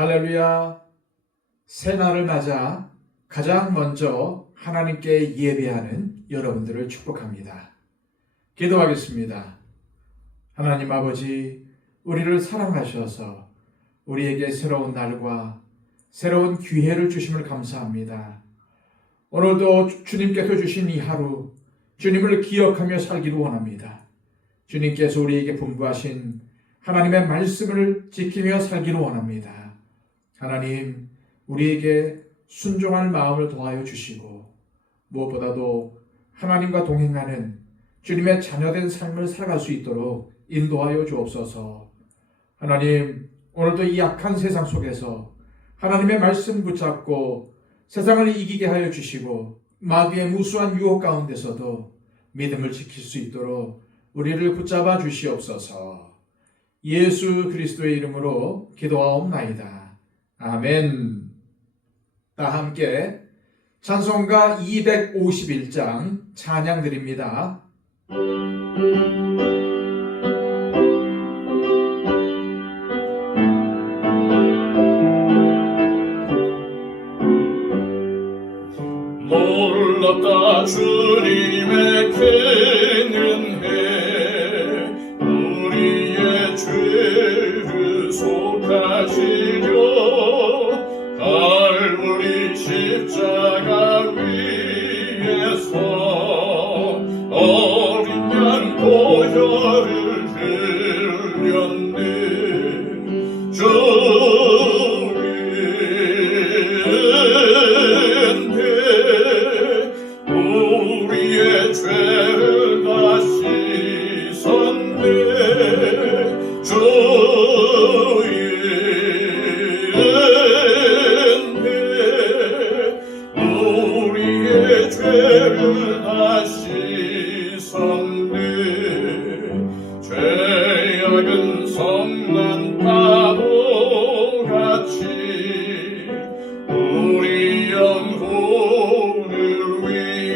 할렐루야. 새날을 맞아 가장 먼저 하나님께 예배하는 여러분들을 축복합니다. 기도하겠습니다. 하나님 아버지, 우리를 사랑하셔서 우리에게 새로운 날과 새로운 기회를 주심을 감사합니다. 오늘도 주님께서 주신 이 하루, 주님을 기억하며 살기를 원합니다. 주님께서 우리에게 분부하신 하나님의 말씀을 지키며 살기를 원합니다. 하나님, 우리에게 순종할 마음을 더하여 주시고 무엇보다도 하나님과 동행하는 주님의 자녀된 삶을 살아갈 수 있도록 인도하여 주옵소서. 하나님, 오늘도 이 악한 세상 속에서 하나님의 말씀 붙잡고 세상을 이기게 하여 주시고 마귀의 무수한 유혹 가운데서도 믿음을 지킬 수 있도록 우리를 붙잡아 주시옵소서. 예수 그리스도의 이름으로 기도하옵나이다. 아멘. 다 함께 찬송가 251장 찬양 드립니다. 놀랍다 주님의 큰 은혜, 우리의 죄를 속하시려 갈보리 십자가 위에서 어린 양 보혈을 흘렸네. 우리의 죄를 다 씻었네. 주의 은혜, 우리의 죄를 다 씻었네. 죄악은 성난 파도같이 우리 영혼을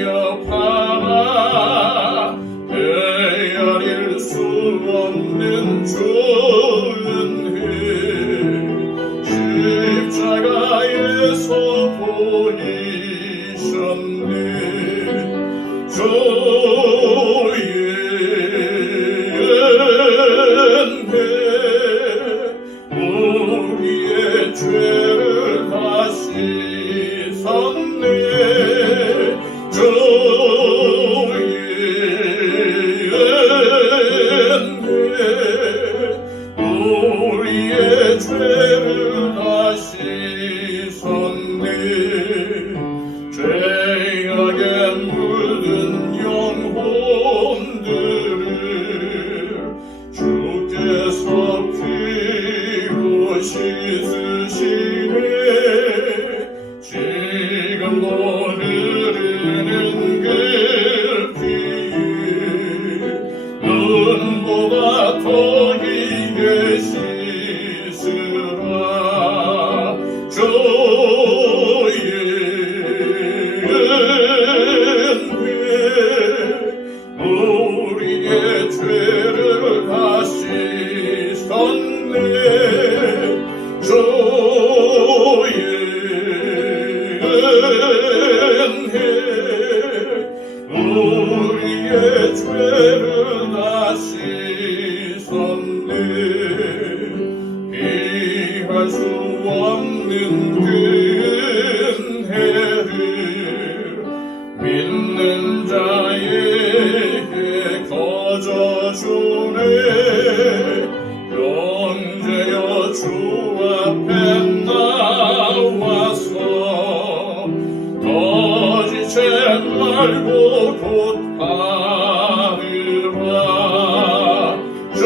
위협하나 헤아릴 수 없는 주 은혜, 십자가에서 보이셨네. 주의 은혜, 우리의 죄를 다 씻었네. 주의 은혜, 우리의 죄를 다 씻었네. 죄악에 물든 영혼들을 주께서 피로 씻으시네. 지금도 흐르는 글피 눈보다 더이게 씻으라. 주의 은혜, 우리의 죄를 다 씻었네. 주의 은혜, 우리의 죄를 다 씻었네. 피할 수 없는 그 은혜를 믿는 자에게 거저주네. 형제여 주 앞에 나와서 거짓에 말고 곧 바르라. 주의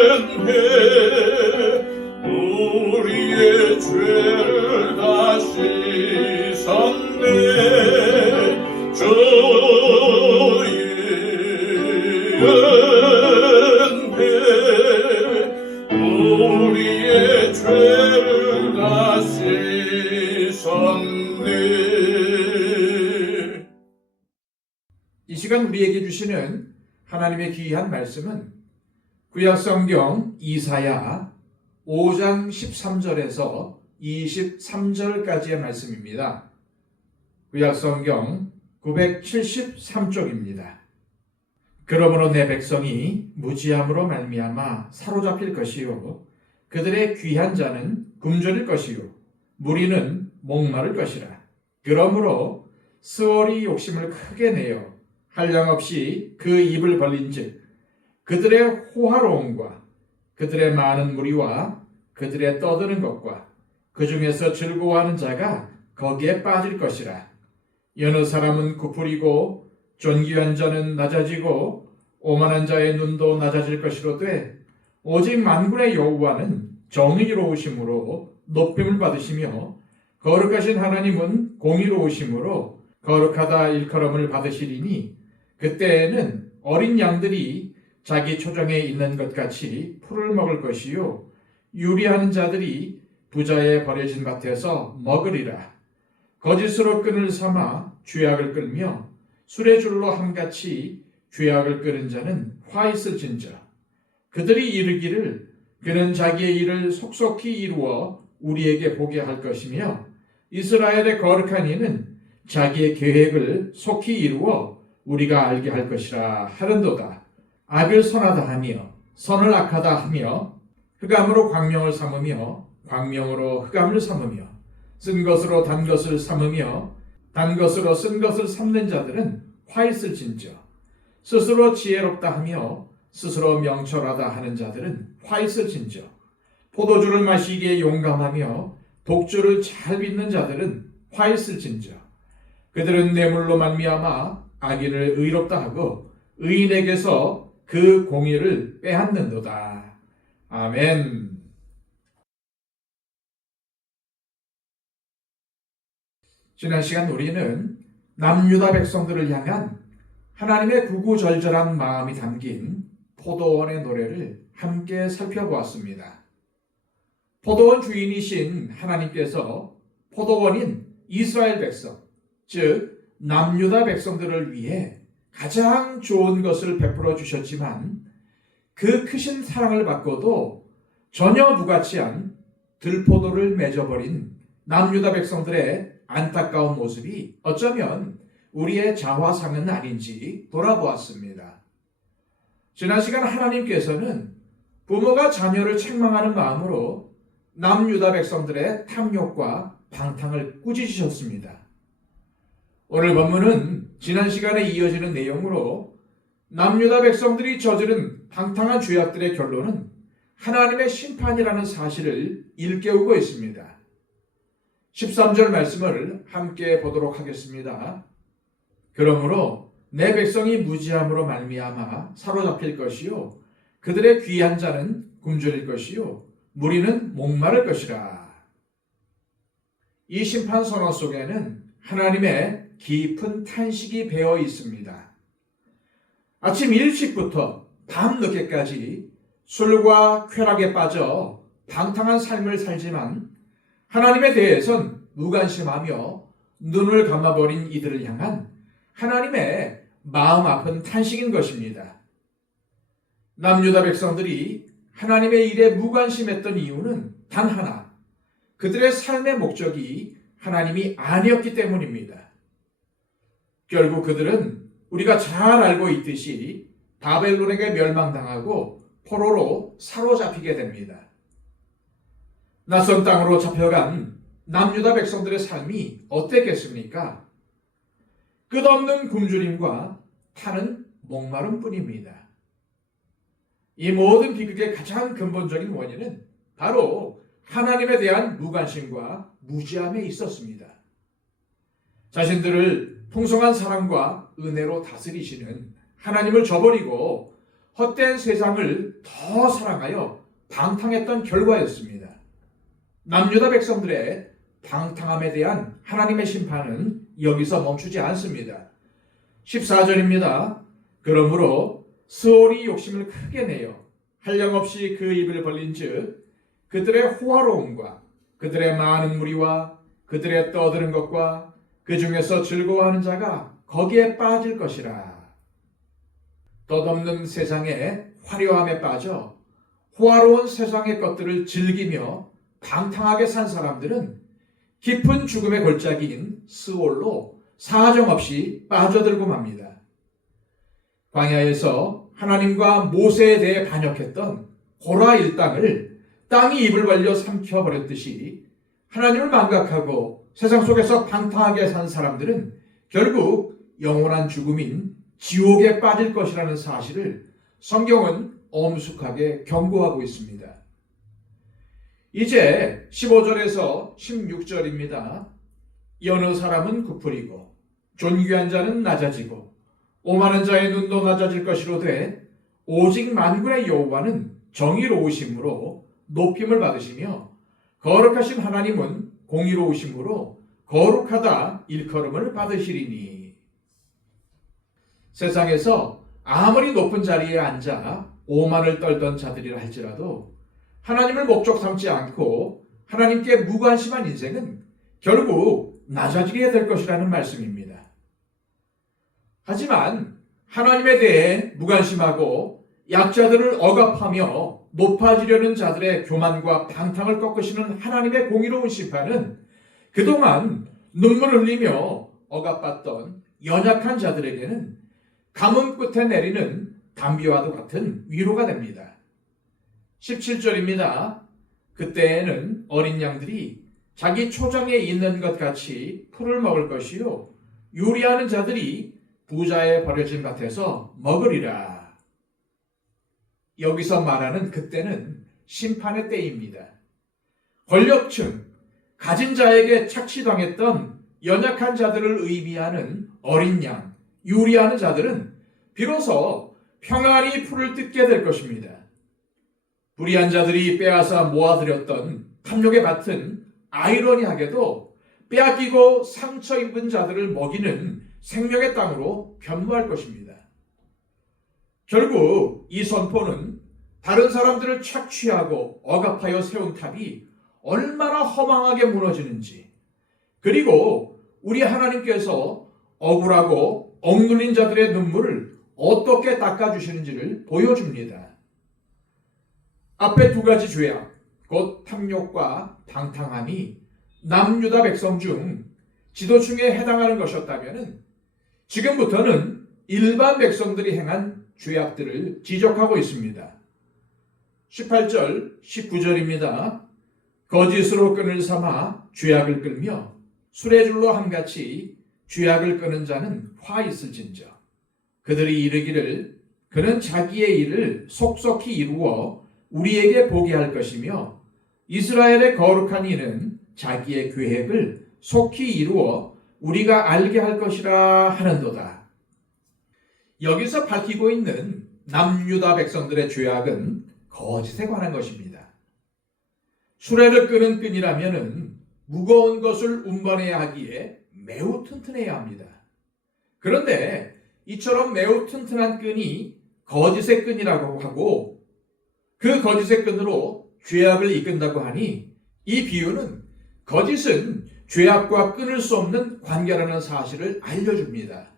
은혜, 우리의 죄를 다 씻었네. 주의 은혜, 우리의 죄를 다 씻었네. 이 시간 우리에게 주시는 하나님의 귀한 말씀은 구약성경 이사야 5장 13절에서 23절까지의 말씀입니다. 구약성경 973쪽입니다. 그러므로 내 백성이 무지함으로 말미암아 사로잡힐 것이요 그들의 귀한 자는 굶주릴 것이요 무리는 목마를 것이라. 그러므로 스월이 욕심을 크게 내어 한량없이 그 입을 벌린즉 그들의 호화로움과 그들의 많은 무리와 그들의 떠드는 것과 그 중에서 즐거워하는 자가 거기에 빠질 것이라. 여느 사람은 구부리고 존귀한 자는 낮아지고 오만한 자의 눈도 낮아질 것이로되 오직 만군의 여호와는 정의로우심으로 높임을 받으시며 거룩하신 하나님은 공의로우심으로 거룩하다 일컬음을 받으시리니 그때에는 어린 양들이 자기 초정에 있는 것 같이 풀을 먹을 것이요 유리하는 자들이 부자의 버려진 밭에서 먹으리라. 거짓으로 끈을 삼아 죄악을 끌며 술의 줄로 함같이 죄악을 끄는 자는 화 있을진저. 그들이 이르기를 그는 자기의 일을 속속히 이루어 우리에게 보게 할 것이며 이스라엘의 거룩한 이는 자기의 계획을 속히 이루어 우리가 알게 할 것이라 하는도다. 악을 선하다 하며 선을 악하다 하며 흑암으로 광명을 삼으며 광명으로 흑암을 삼으며 쓴 것으로 단 것을 삼으며 단 것으로 쓴 것을 삼는 자들은 화 있을진저. 스스로 지혜롭다 하며 스스로 명철하다 하는 자들은 화 있을진저. 포도주를 마시기에 용감하며 독주를 잘 빚는 자들은 화 있을진저. 그들은 뇌물로 말미암아 악인을 의롭다 하고 의인에게서 그 공의를 빼앗는도다. 아멘. 지난 시간 우리는 남유다 백성들을 향한 하나님의 구구절절한 마음이 담긴 포도원의 노래를 함께 살펴보았습니다. 포도원 주인이신 하나님께서 포도원인 이스라엘 백성, 즉 남유다 백성들을 위해 가장 좋은 것을 베풀어 주셨지만 그 크신 사랑을 받고도 전혀 무가치한 들포도를 맺어버린 남유다 백성들의 안타까운 모습이 어쩌면 우리의 자화상은 아닌지 돌아보았습니다. 지난 시간 하나님께서는 부모가 자녀를 책망하는 마음으로 남유다 백성들의 탐욕과 방탕을 꾸짖으셨습니다. 오늘 본문은 지난 시간에 이어지는 내용으로 남유다 백성들이 저지른 방탕한 죄악들의 결론은 하나님의 심판이라는 사실을 일깨우고 있습니다. 13절 말씀을 함께 보도록 하겠습니다. 그러므로 내 백성이 무지함으로 말미암아 사로잡힐 것이요 그들의 귀한 자는 굶주릴 것이요 무리는 목마를 것이라. 이 심판 선언 속에는 하나님의 깊은 탄식이 배어 있습니다. 아침 일찍부터 밤 늦게까지 술과 쾌락에 빠져 방탕한 삶을 살지만 하나님에 대해선 무관심하며 눈을 감아버린 이들을 향한 하나님의 마음 아픈 탄식인 것입니다. 남유다 백성들이 하나님의 일에 무관심했던 이유는 단 하나, 그들의 삶의 목적이 하나님이 아니었기 때문입니다. 결국 그들은 우리가 잘 알고 있듯이 바벨론에게 멸망당하고 포로로 사로잡히게 됩니다. 낯선 땅으로 잡혀간 남유다 백성들의 삶이 어땠겠습니까? 끝없는 굶주림과 타는 목마름 뿐입니다. 이 모든 비극의 가장 근본적인 원인은 바로 하나님에 대한 무관심과 무지함에 있었습니다. 자신들을 풍성한 사랑과 은혜로 다스리시는 하나님을 저버리고 헛된 세상을 더 사랑하여 방탕했던 결과였습니다. 남유다 백성들의 방탕함에 대한 하나님의 심판은 여기서 멈추지 않습니다. 14절입니다. 그러므로 스올이 욕심을 크게 내어 한량없이 그 입을 벌린즉 그들의 호화로움과 그들의 많은 무리와 그들의 떠드는 것과 그 중에서 즐거워하는 자가 거기에 빠질 것이라. 덧없는 세상의 화려함에 빠져 호화로운 세상의 것들을 즐기며 방탕하게 산 사람들은 깊은 죽음의 골짜기인 스올로 사정없이 빠져들고 맙니다. 광야에서 하나님과 모세에 대해 반역했던 고라 일당을 땅이 입을 벌려 삼켜버렸듯이 하나님을 망각하고 세상 속에서 방탕하게 산 사람들은 결국 영원한 죽음인 지옥에 빠질 것이라는 사실을 성경은 엄숙하게 경고하고 있습니다. 이제 15절에서 16절입니다. 여느 사람은 구풀이고 존귀한 자는 낮아지고 오만한 자의 눈도 낮아질 것이로되 오직 만군의 여호와는 정의로우심으로 높임을 받으시며 거룩하신 하나님은 공의로우심으로 거룩하다 일컬음을 받으시리니. 세상에서 아무리 높은 자리에 앉아 오만을 떨던 자들이라 할지라도 하나님을 목적 삼지 않고 하나님께 무관심한 인생은 결국 낮아지게 될 것이라는 말씀입니다. 하지만 하나님에 대해 무관심하고 약자들을 억압하며 높아지려는 자들의 교만과 방탕을 꺾으시는 하나님의 공의로운 심판은 그동안 눈물을 흘리며 억압받던 연약한 자들에게는 가뭄 끝에 내리는 담비와도 같은 위로가 됩니다. 17절입니다. 그때에는 어린 양들이 자기 초장에 있는 것 같이 풀을 먹을 것이요 요리하는 자들이 부자의 버려진 밭에서 먹으리라. 여기서 말하는 그때는 심판의 때입니다. 권력층, 가진 자에게 착취당했던 연약한 자들을 의미하는 어린 양, 요리하는 자들은 비로소 평안히 풀을 뜯게 될 것입니다. 불의한 자들이 빼앗아 모아들였던 탐욕의 밭은 아이러니하게도 빼앗기고 상처 입은 자들을 먹이는 생명의 땅으로 변모할 것입니다. 결국 이 선포는 다른 사람들을 착취하고 억압하여 세운 탑이 얼마나 허망하게 무너지는지, 그리고 우리 하나님께서 억울하고 억눌린 자들의 눈물을 어떻게 닦아주시는지를 보여줍니다. 앞에 두 가지 죄악, 곧 탐욕과 방탕함이 남유다 백성 중 지도층에 해당하는 것이었다면 지금부터는 일반 백성들이 행한 죄악들을 지적하고 있습니다. 18절, 19절입니다. 거짓으로 끈을 삼아 죄악을 끌며 수레줄로 함같이 죄악을 끄는 자는 화 있을진저. 그들이 이르기를 그는 자기의 일을 속속히 이루어 우리에게 보게 할 것이며 이스라엘의 거룩한 이는 자기의 계획을 속히 이루어 우리가 알게 할 것이라 하는도다. 여기서 밝히고 있는 남유다 백성들의 죄악은 거짓에 관한 것입니다. 수레를 끄는 끈이라면 무거운 것을 운반해야 하기에 매우 튼튼해야 합니다. 그런데 이처럼 매우 튼튼한 끈이 거짓의 끈이라고 하고 그 거짓의 끈으로 죄악을 이끈다고 하니 이 비유는 거짓은 죄악과 끊을 수 없는 관계라는 사실을 알려줍니다.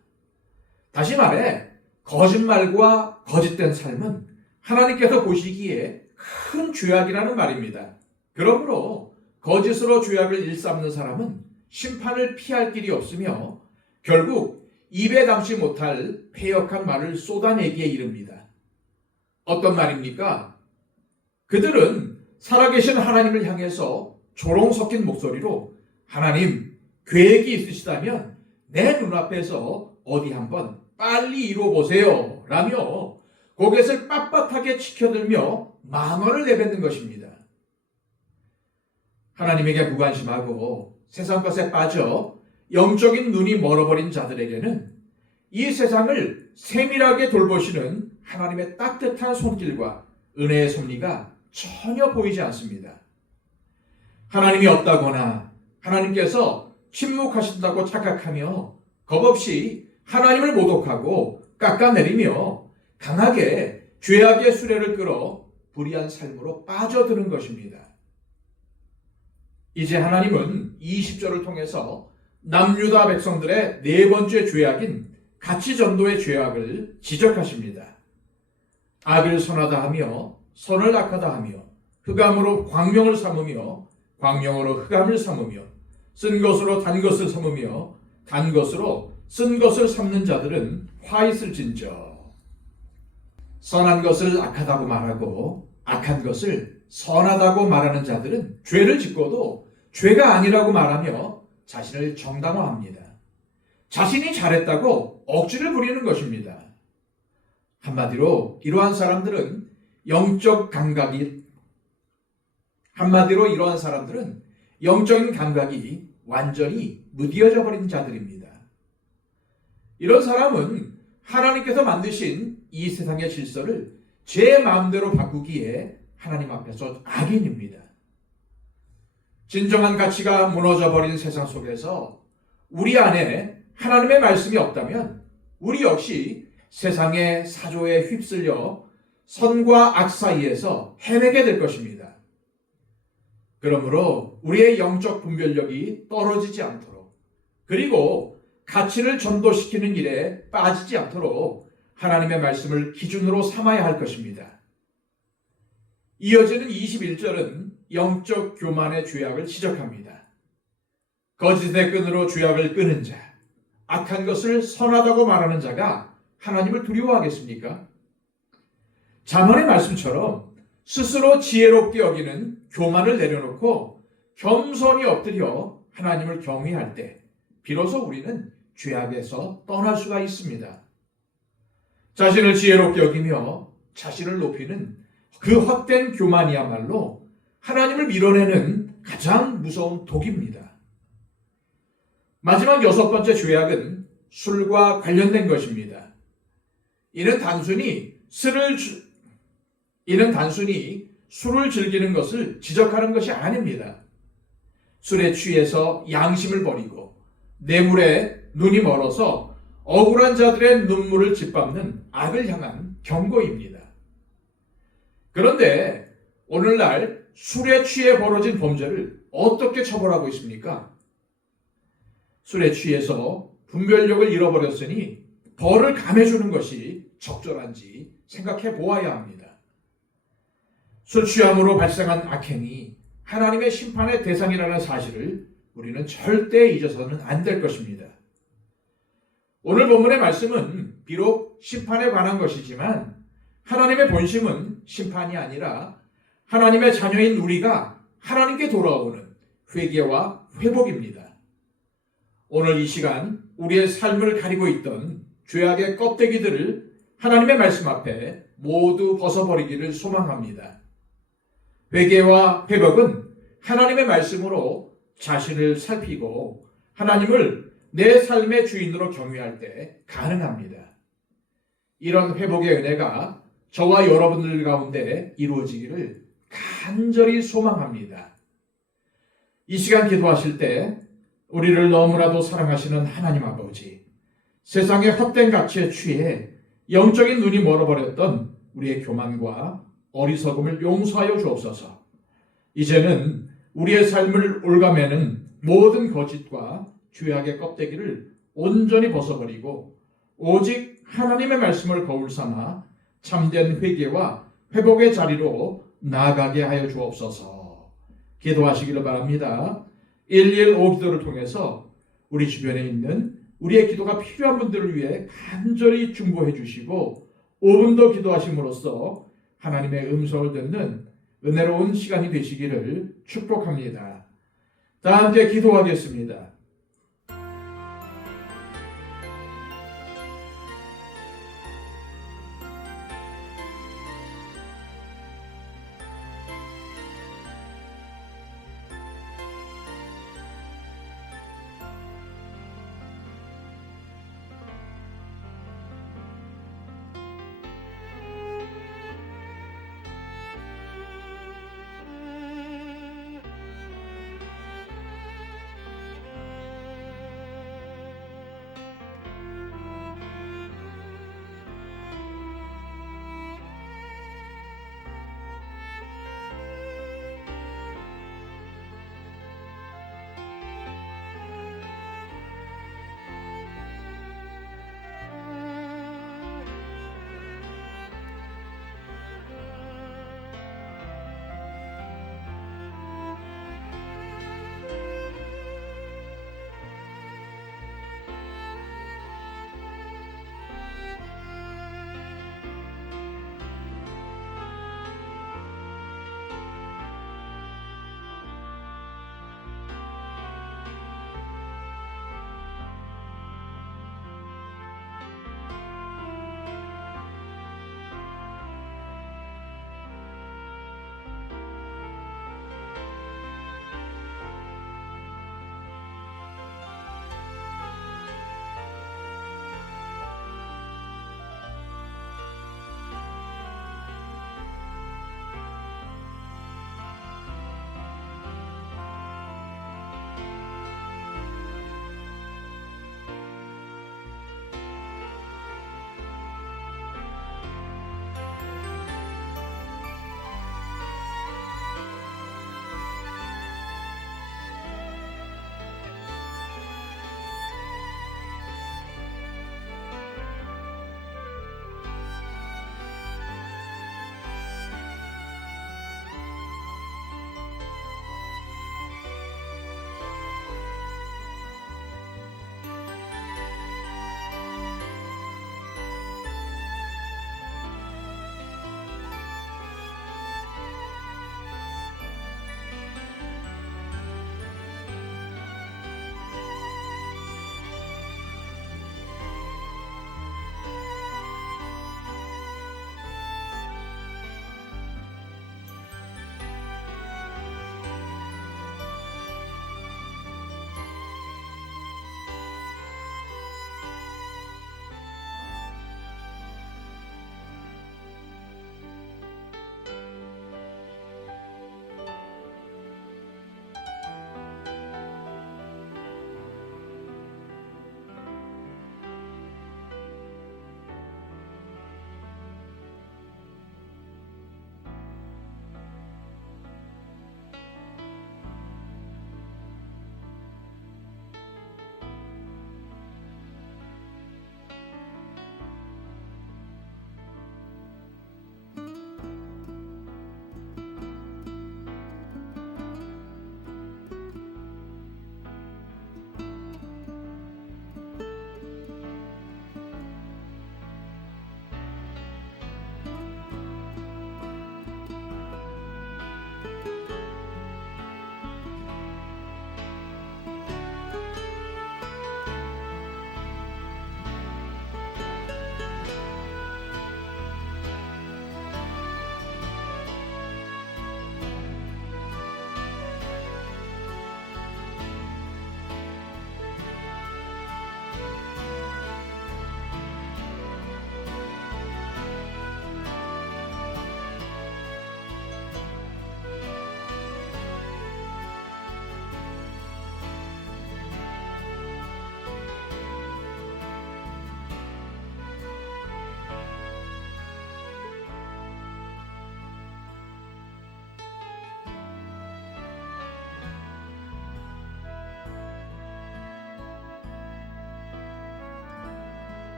다시 말해 거짓말과 거짓된 삶은 하나님께서 보시기에 큰 죄악이라는 말입니다. 그러므로 거짓으로 죄악을 일삼는 사람은 심판을 피할 길이 없으며 결국 입에 담지 못할 패역한 말을 쏟아내기에 이릅니다. 어떤 말입니까? 그들은 살아계신 하나님을 향해서 조롱 섞인 목소리로 하나님, 계획이 있으시다면 내 눈앞에서 어디 한번 빨리 이루어보세요 라며 고갯을 빳빳하게 치켜들며 망언을 내뱉는 것입니다. 하나님에게 무관심하고 세상 것에 빠져 영적인 눈이 멀어버린 자들에게는 이 세상을 세밀하게 돌보시는 하나님의 따뜻한 손길과 은혜의 섭리가 전혀 보이지 않습니다. 하나님이 없다거나 하나님께서 침묵하신다고 착각하며 겁없이 하나님을 모독하고 깎아내리며 강하게 죄악의 수레를 끌어 불의한 삶으로 빠져드는 것입니다. 이제 하나님은 20절을 통해서 남유다 백성들의 네 번째 죄악인 가치전도의 죄악을 지적하십니다. 악을 선하다 하며 선을 악하다 하며 흑암으로 광명을 삼으며 광명으로 흑암을 삼으며 쓴 것으로 단 것을 삼으며 단 것으로 쓴 것을 삼는 자들은 화 있을진저. 선한 것을 악하다고 말하고 악한 것을 선하다고 말하는 자들은 죄를 짓고도 죄가 아니라고 말하며 자신을 정당화합니다. 자신이 잘했다고 억지를 부리는 것입니다. 한마디로 이러한 사람들은 영적인 감각이 완전히 무디어져 버린 자들입니다. 이런 사람은 하나님께서 만드신 이 세상의 질서를 제 마음대로 바꾸기에 하나님 앞에서 악인입니다. 진정한 가치가 무너져버린 세상 속에서 우리 안에 하나님의 말씀이 없다면 우리 역시 세상의 사조에 휩쓸려 선과 악 사이에서 헤매게 될 것입니다. 그러므로 우리의 영적 분별력이 떨어지지 않도록, 그리고 가치를 전도시키는 일에 빠지지 않도록 하나님의 말씀을 기준으로 삼아야 할 것입니다. 이어지는 21절은 영적 교만의 죄악을 지적합니다. 거짓의 끈으로 죄악을 끄는 자, 악한 것을 선하다고 말하는 자가 하나님을 두려워하겠습니까? 잠언의 말씀처럼 스스로 지혜롭게 여기는 교만을 내려놓고 겸손히 엎드려 하나님을 경외할 때 비로소 우리는 죄악에서 떠날 수가 있습니다. 자신을 지혜롭게 여기며 자신을 높이는 그 헛된 교만이야말로 하나님을 밀어내는 가장 무서운 독입니다. 마지막 6번째 죄악은 술과 관련된 것입니다. 이는 단순히 술을 즐기는 것을 지적하는 것이 아닙니다. 술에 취해서 양심을 버리고 뇌물에 눈이 멀어서 억울한 자들의 눈물을 짓밟는 악을 향한 경고입니다. 그런데 오늘날 술에 취해 벌어진 범죄를 어떻게 처벌하고 있습니까? 술에 취해서 분별력을 잃어버렸으니 벌을 감해주는 것이 적절한지 생각해 보아야 합니다. 술 취함으로 발생한 악행이 하나님의 심판의 대상이라는 사실을 우리는 절대 잊어서는 안 될 것입니다. 오늘 본문의 말씀은 비록 심판에 관한 것이지만 하나님의 본심은 심판이 아니라 하나님의 자녀인 우리가 하나님께 돌아오는 회개와 회복입니다. 오늘 이 시간 우리의 삶을 가리고 있던 죄악의 껍데기들을 하나님의 말씀 앞에 모두 벗어버리기를 소망합니다. 회개와 회복은 하나님의 말씀으로 자신을 살피고 하나님을 내 삶의 주인으로 경외할 때 가능합니다. 이런 회복의 은혜가 저와 여러분들 가운데 이루어지기를 간절히 소망합니다. 이 시간 기도하실 때 우리를 너무나도 사랑하시는 하나님 아버지, 세상의 헛된 가치에 취해 영적인 눈이 멀어버렸던 우리의 교만과 어리석음을 용서하여 주옵소서. 이제는 우리의 삶을 올가매는 모든 거짓과 죄악의 껍데기를 온전히 벗어버리고 오직 하나님의 말씀을 거울 삼아 참된 회개와 회복의 자리로 나아가게 하여 주옵소서. 기도하시기를 바랍니다. 115 기도를 통해서 우리 주변에 있는 우리의 기도가 필요한 분들을 위해 간절히 중보해 주시고 5분 더 기도하심으로써 하나님의 음성을 듣는 은혜로운 시간이 되시기를 축복합니다. 다 함께 기도하겠습니다.